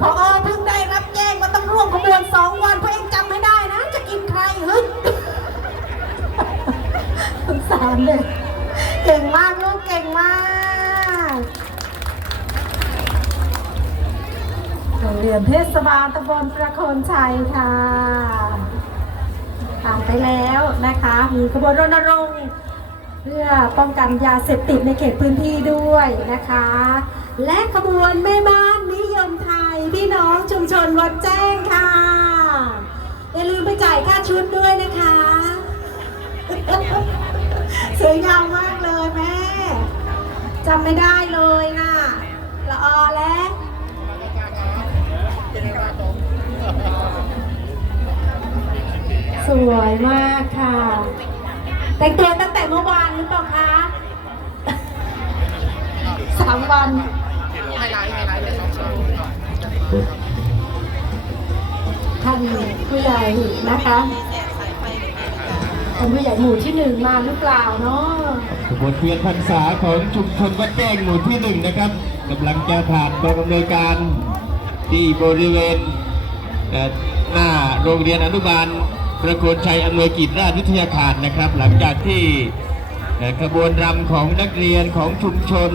พอเพิ่งได้รับแจ้งว่าต้องร่วมขบวนสองวันเพราะเองจำไม่ได้นะ จะกินใครฮึสงสารเลย เก่งมากลูกเก่งมากโรงเรียนเทศบาลตะบนประโคนชัยค่ะผ่านไปแล้วนะคะ มีขบวนรณรงค์เพื่อป้องกันยาเสพติดในเขตพื้นที่ด้วยนะคะ และขบวนแม่บ้า ชนวัดแจ้งค่ะ อย่าลืมไปจ่ายค่าชุดด้วยนะคะ สวยงามมากเลยแม่จำไม่ได้เลยนะละออแล้วสวยมากค่ะ แต่งตัวตั้งแต่เมื่อวานหรือเปล่าคะ สามวัน ท่านผู้ใหญ่นะคะท่านผู้ใหญ่หมู่ที่หนึ่งมาหรือเปล่าเนาะขบวนเทียนพรรษาของชุมชนวัดแจ้งหมู่ที่หนึ่งนะครับกำลังจะผ่านกองอำนวยการที่บริเวณหน้าโรงเรียนอนุบาลประโคนชัยอำนวยกิจราชวิทยาคารนะครับ หลังจากที่ขบวนรำของนักเรียนของชุมชน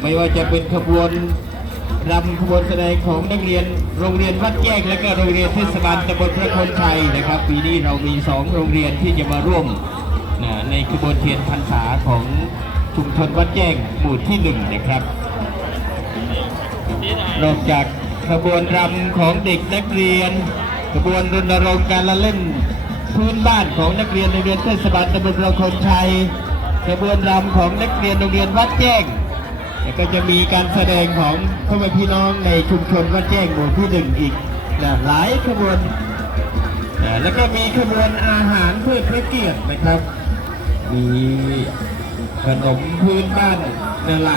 ไม่ว่าจะเป็นขบวน รำขบวนแสดงของนักเรียนโรงเรียนวัดแจ้งและก็โรงเรียนเทศบาลตำบลประคนชัยนะครับ ปีนี้เรามีสองโรงเรียนที่จะมาร่วมนะในขบวนเทียนพรรษาของชุมชนวัดแจ้งหมู่ที่หนึ่งนะครับ นอกจากขบวนรำของเด็กนักเรียน ขบวนรณรงค์การละเล่นพื้นบ้านของนักเรียนโรงเรียนเทศบาลตำบลประคนชัยขบวนรำของนักเรียนโรงเรียนวัดแจ้ง แล้วก็จะมีการแสดงของพ่อแม่พี่น้องในชุมชนวัดแจ้งหมู่ที่หนึ่งอีกหลายขบวนแล้วก็มีขบวนอาหารเพื่อพระเกียรตินะครับ มีขนมพื้นบ้านนาลา